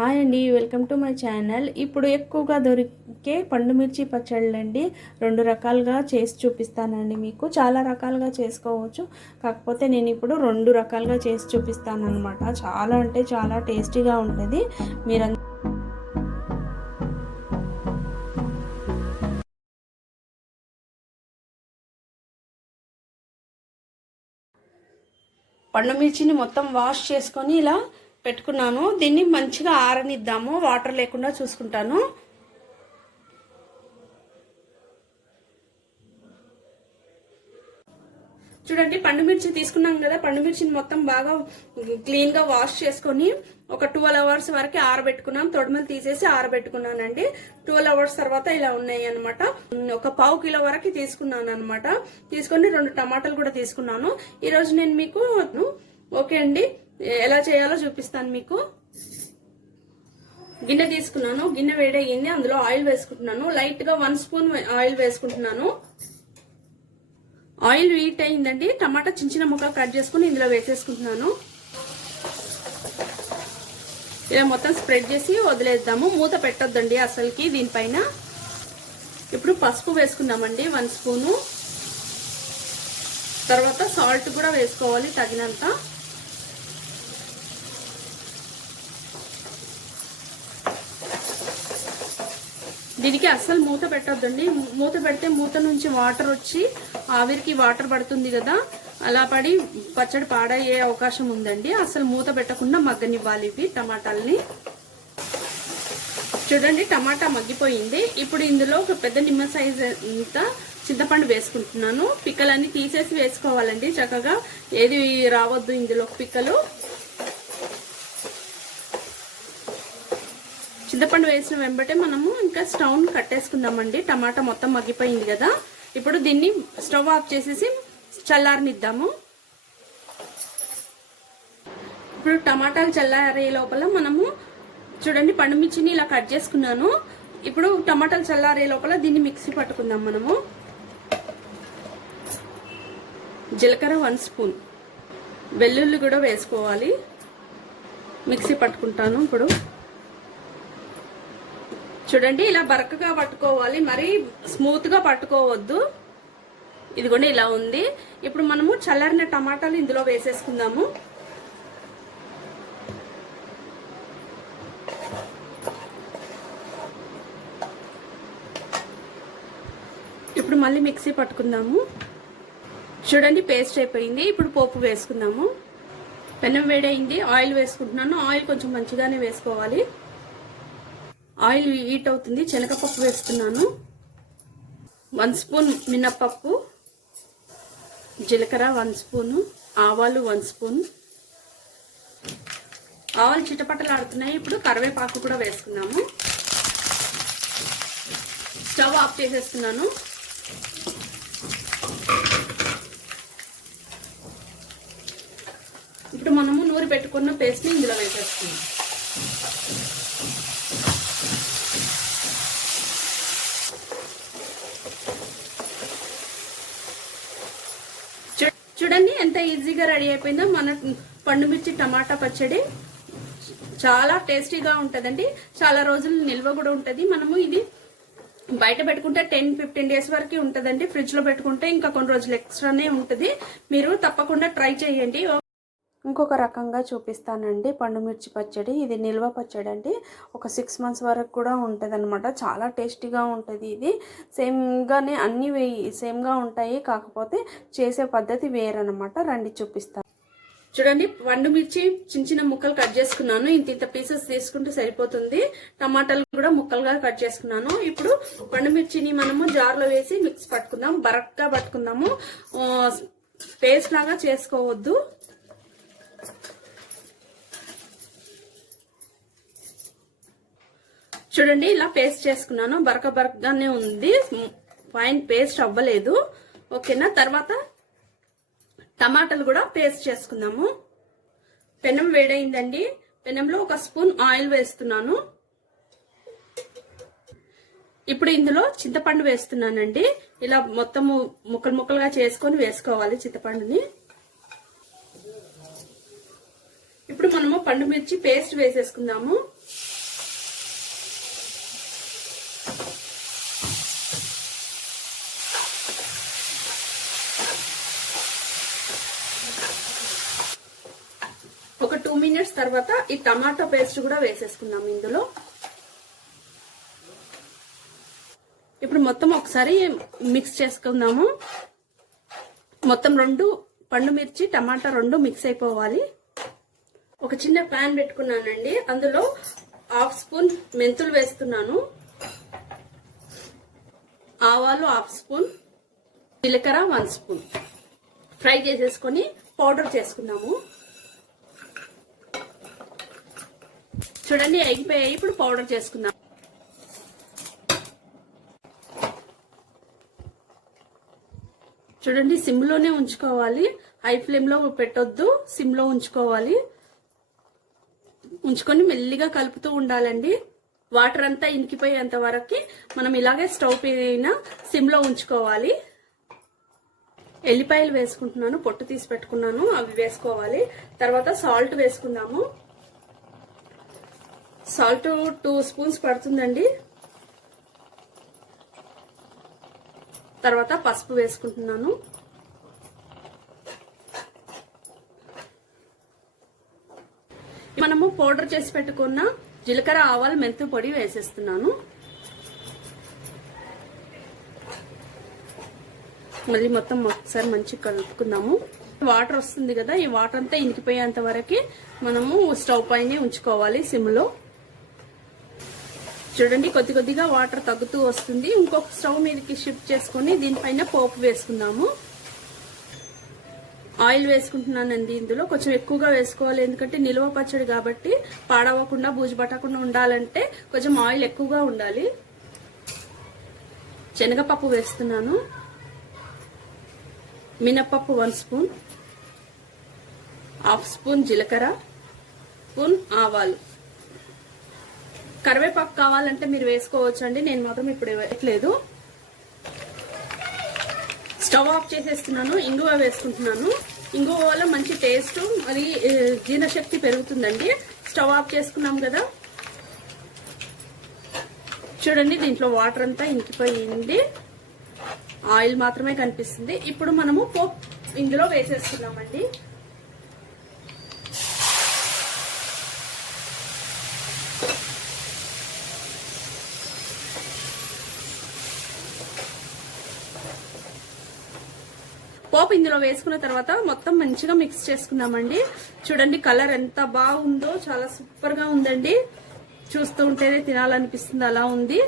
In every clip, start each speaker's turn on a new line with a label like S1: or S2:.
S1: Hi అండి welcome to my channel. ఇప్పుడు ఎక్కువగా దొరికే పండు మిర్చి పచ్చళ్ళు అండి. రెండు రకాలుగా చేసి చూపిస్తానండి మీకు. చాలా రకాలుగా చేసుకోవచ్చు. కాకపోతే నేను ఇప్పుడు రెండు రకాలుగా చేసి చూపిస్తాను అనమాట చాలా అంటే చాలా టేస్టీగా ఉంటుంది. మీరు పండు మిర్చిని మొత్తం వాష్ చేసుకొని ఇలా పెట్టుకున్నాను. దీన్ని మంచిగా ఆరనిద్దాము. వాటర్ లేకుండా చూసుకుంటాను. చూడండి పండు మిర్చి తీసుకున్నాం కదా. పండు మిర్చిని మొత్తం బాగా క్లీన్గా వాష్ చేసుకొని ఒక ట్వెల్వ్ అవర్స్ వరకు ఆరబెట్టుకున్నాం. తొడిమలు తీసేసి ఆరబెట్టుకున్నానండి. ట్వెల్వ్ అవర్స్ తర్వాత ఇలా ఉన్నాయి అనమాట ఒక పావు కిలో వరకు తీసుకున్నాను అనమాట తీసుకొని రెండు టమాటాలు కూడా తీసుకున్నాను. ఈరోజు నేను మీకు ఓకే అండి. ఎలా చేయాలో చూపిస్తాను మీకు. గిన్నె తీసుకున్నాను. గిన్నె వేడయ్యింది. అందులో ఆయిల్ వేసుకుంటున్నాను. లైట్గా వన్ స్పూన్ ఆయిల్ వేసుకుంటున్నాను. ఆయిల్ హీట్ అయిందండి టమాటా చిన్న చిన్న ముక్కలు కట్ చేసుకుని ఇందులో వేసేసుకుంటున్నాను. ఇలా మొత్తం స్ప్రెడ్ చేసి వదిలేద్దాము. మూత పెట్టొద్దండి అసలుకి దీనిపైన. ఇప్పుడు పసుపు వేసుకుందామండి వన్ స్పూను. తర్వాత సాల్ట్ కూడా వేసుకోవాలి తగినంత. దీనికి అస్సలు మూత పెట్టద్దండి. మూత పెడితే మూత నుంచి వాటర్ వచ్చి ఆవిరికి వాటర్ పడుతుంది కదా. అలా పడి పచ్చడి పాడయ్యే అవకాశం ఉందండి. అసలు మూత పెట్టకుండా మగ్గనివ్వాలి ఇవి టమాటాలని. చూడండి టమాటా మగ్గిపోయింది. ఇప్పుడు ఇందులో ఒక పెద్ద నిమ్మ సైజ్ అంతా చింతపండు వేసుకుంటున్నాను. పిక్కలన్నీ తీసేసి వేసుకోవాలండి చక్కగా. ఏది రావద్దు ఇందులో పిక్కలు. చింతపండు వేసిన వెంబటే మనము ఇంకా స్టవ్ కట్టేసుకుందామండి. టమాటా మొత్తం మగ్గిపోయింది కదా. ఇప్పుడు దీన్ని స్టవ్ ఆఫ్ చేసేసి చల్లారనిద్దాము. ఇప్పుడు టమాటాలు చల్లారే లోపల మనము చూడండి పండుమిర్చిని ఇలా కట్ చేసుకున్నాను. ఇప్పుడు టమాటాలు చల్లారే లోపల దీన్ని మిక్సీ పట్టుకుందాం మనము. జీలకర్ర వన్ స్పూన్. వెల్లుల్లి కూడా వేసుకోవాలి. మిక్సీ పట్టుకుంటాను ఇప్పుడు. చూడండి ఇలా బరకగా పట్టుకోవాలి. మరీ స్మూత్గా పట్టుకోవద్దు. ఇదిగోండి ఇలా ఉంది. ఇప్పుడు మనము చల్లారిన టమాటాలు ఇందులో వేసేసుకుందాము. ఇప్పుడు మళ్ళీ మిక్సీ పట్టుకుందాము. చూడండి పేస్ట్ అయిపోయింది. ఇప్పుడు పోపు వేసుకుందాము. పెనం వేడైంది. ఆయిల్ వేసుకుంటున్నాను. ఆయిల్ కొంచెం మంచిగానే వేసుకోవాలి. ఆయిల్ హీట్ అవుతుంది. శనగపప్పు వేస్తున్నాను. వన్ స్పూన్ మినప్పప్పు జీలకర్ర వన్ స్పూను ఆవాలు వన్ స్పూన్. ఆవాలు చిటపటలు ఆడుతున్నాయి. ఇప్పుడు కరివేపాకు కూడా వేసుకున్నాము. స్టవ్ ఆఫ్ చేసేస్తున్నాను. ఇప్పుడు మనము నూరి పెట్టుకున్న పేస్ట్ని ఇందులో వేసేస్తున్నాం చూడండి ఎంత ఈజీగా రెడీ అయిపోయిందో? మన పండుమిర్చి టమాటా పచ్చడి చాలా టేస్టీగా ఉంటుందండి. చాలా రోజులు నిల్వ కూడా ఉంటుంది. మనము ఇది బయట పెట్టుకుంటే టెన్ ఫిఫ్టీన్ డేస్ వరకు ఉంటుందండి. ఫ్రిడ్జ్లో పెట్టుకుంటే ఇంకా కొన్ని రోజులు ఎక్స్ట్రానే ఉంటుంది. మీరు తప్పకుండా ట్రై చేయండి. ఇంకొక రకంగా చూపిస్తానండి. పండుమిర్చి పచ్చడి. ఇది నిల్వ పచ్చడి అండి. ఒక సిక్స్ మంత్స్ వరకు కూడా ఉంటుంది అనమాట చాలా టేస్టీగా ఉంటుంది ఇది. సేమ్గానే అన్నీ వేయి సేమ్గా ఉంటాయి. కాకపోతే చేసే పద్ధతి వేరనమాట రండి చూపిస్తాను చూడండి పండుమిర్చి చిన్న చిన్న ముక్కలు కట్ చేసుకున్నాను. ఇంత ఇంత పీసెస్ తీసుకుంటే సరిపోతుంది. టమాటాలు కూడా ముక్కలుగా కట్ చేసుకున్నాను. ఇప్పుడు పండుమిర్చిని మనము జార్లో వేసి మిక్స్ పట్టుకుందాం. బరక్గా పట్టుకుందాము. పేస్ట్ లాగా చేసుకోవద్దు. చూడండి ఇలా పేస్ట్ చేసుకున్నాను. బరక బరకగానే ఉంది. ఫైన్ పేస్ట్ అవ్వలేదు. ఓకేనా? తర్వాత టమాటాలు కూడా పేస్ట్ చేసుకుందాము. పెనం వేడైందండి. పెనంలో ఒక స్పూన్ ఆయిల్ వేస్తున్నాను. ఇప్పుడు ఇందులో చింతపండు వేస్తున్నానండి. ఇలా మొత్తము ముక్కలు ముక్కలుగా చేసుకొని వేసుకోవాలి చింతపండుని. ఇప్పుడు మనము పండు మిర్చి పేస్ట్ వేసేసుకుందాము. ఒక టూ మినిట్స్ తర్వాత ఈ టమాటో పేస్ట్ కూడా వేసేసుకుందాము ఇందులో. ఇప్పుడు మొత్తం ఒకసారి మిక్స్ చేసుకుందాము. మొత్తం రెండు పండు మిర్చి టమాటా రెండు మిక్స్ అయిపోవాలి. ఒక చిన్న ప్యాన్ పెట్టుకున్నానండి. అందులో హాఫ్ స్పూన్ మెంతులు వేస్తున్నాను. ఆవాలు హాఫ్ స్పూన్ జీలకర్ర వన్ స్పూన్. ఫ్రై చేసేసుకొని పౌడర్ చేసుకున్నాము చూడండి ఎగిపోయాయి. ఇప్పుడు పౌడర్ చేసుకుందాం. చూడండి సిమ్లోనే ఉంచుకోవాలి. హై ఫ్లేమ్లో పెట్టొద్దు సిమ్లో ఉంచుకోవాలి. ఉంచుకొని మెల్లిగా కలుపుతూ ఉండాలండి. వాటర్ అంతా ఇంకిపోయేంత వరకు మనం ఇలాగే స్టవ్ పైన సిమ్లో ఉంచుకోవాలి. ఎల్లిపాయలు వేసుకుంటున్నాను పొట్టు తీసి పెట్టుకున్నాను అవి వేసుకోవాలి. తర్వాత సాల్ట్ వేసుకుందాము. సాల్ట్ టూ స్పూన్స్ పడుతుందండి. తర్వాత పసుపు వేసుకుంటున్నాను. మనము పౌడర్ చేసి పెట్టుకున్న జీలకర్ర ఆవాలు మెంతు పొడి వేసేస్తున్నాను. మళ్ళీ మొత్తం ఒకసారి మంచిగా కలుపుకుందాము. వాటర్ వస్తుంది కదా ఈ వాటర్ అంతా ఇంకిపోయేంత వరకు మనము స్టవ్ పైనే ఉంచుకోవాలి సిమ్లో. చూడండి కొద్ది కొద్దిగా వాటర్ తగ్గుతూ వస్తుంది. ఇంకొక స్టవ్ మీదకి షిఫ్ట్ చేసుకొని దీనిపైన పోపు వేసుకుందాము. ఆయిల్ వేసుకుంటున్నానండి ఇందులో. కొంచెం ఎక్కువగా వేసుకోవాలి. ఎందుకంటే నిల్వ పచ్చడి కాబట్టి పాడవకుండా బూజు పట్టకుండా ఉండాలంటే కొంచెం ఆయిల్ ఎక్కువగా ఉండాలి. శనగపప్పు వేస్తున్నాను. మినప్పప్పు వన్ స్పూన్. హాఫ్ స్పూన్ జీలకర్ర. స్పూన్ ఆవాలు. కరివేపాకు కావాలంటే మీరు వేసుకోవచ్చు అండి నేను మాత్రం ఇప్పుడు వేయట్లేదు స్టవ్ ఆఫ్ చేసేస్తున్నాను ఇంగువ వేసుకుంటున్నాను. ఇంగువ వల్ల మంచి టేస్ట్ మరి జీర్ణశక్తి పెరుగుతుందండి. స్టవ్ ఆఫ్ చేసుకున్నాం కదా. చూడండి దీంట్లో వాటర్ అంతా ఇంకిపోయింది. ఆయిల్ మాత్రమే కనిపిస్తుంది. ఇప్పుడు మనము పోప్ ఇందులో వేసేస్తున్నామండి పోపు ఇందులో వేసుకున్న తర్వాత మొత్తం మంచిగా మిక్స్ చేసుకున్నామండి. చూడండి కలర్ ఎంత బాగుందో చాలా సూపర్గా ఉందండి. చూస్తూ ఉంటేనే తినాలనిపిస్తుంది అలా ఉంది.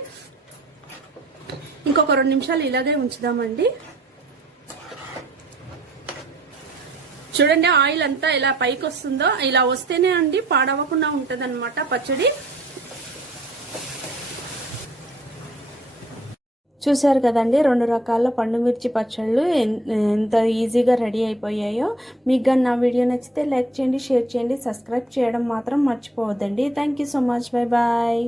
S1: ఇంకొక రెండు నిమిషాలు ఇలాగే ఉంచుదామండి. చూడండి ఆయిల్ అంతా ఇలా పైకి వస్తుందో ఇలా వస్తేనే అండి పాడవకుండా ఉంటది పచ్చడి.
S2: చూశారు కదండి రెండు రకాల పండు మిర్చి పచ్చళ్ళు ఎంత ఈజీగా రెడీ అయిపోయాయో. మీకు కానీ నా వీడియో నచ్చితే లైక్ చేయండి షేర్ చేయండి సబ్స్క్రైబ్ చేయడం మాత్రం మర్చిపోవద్దండి. Thank you so much. Bye bye.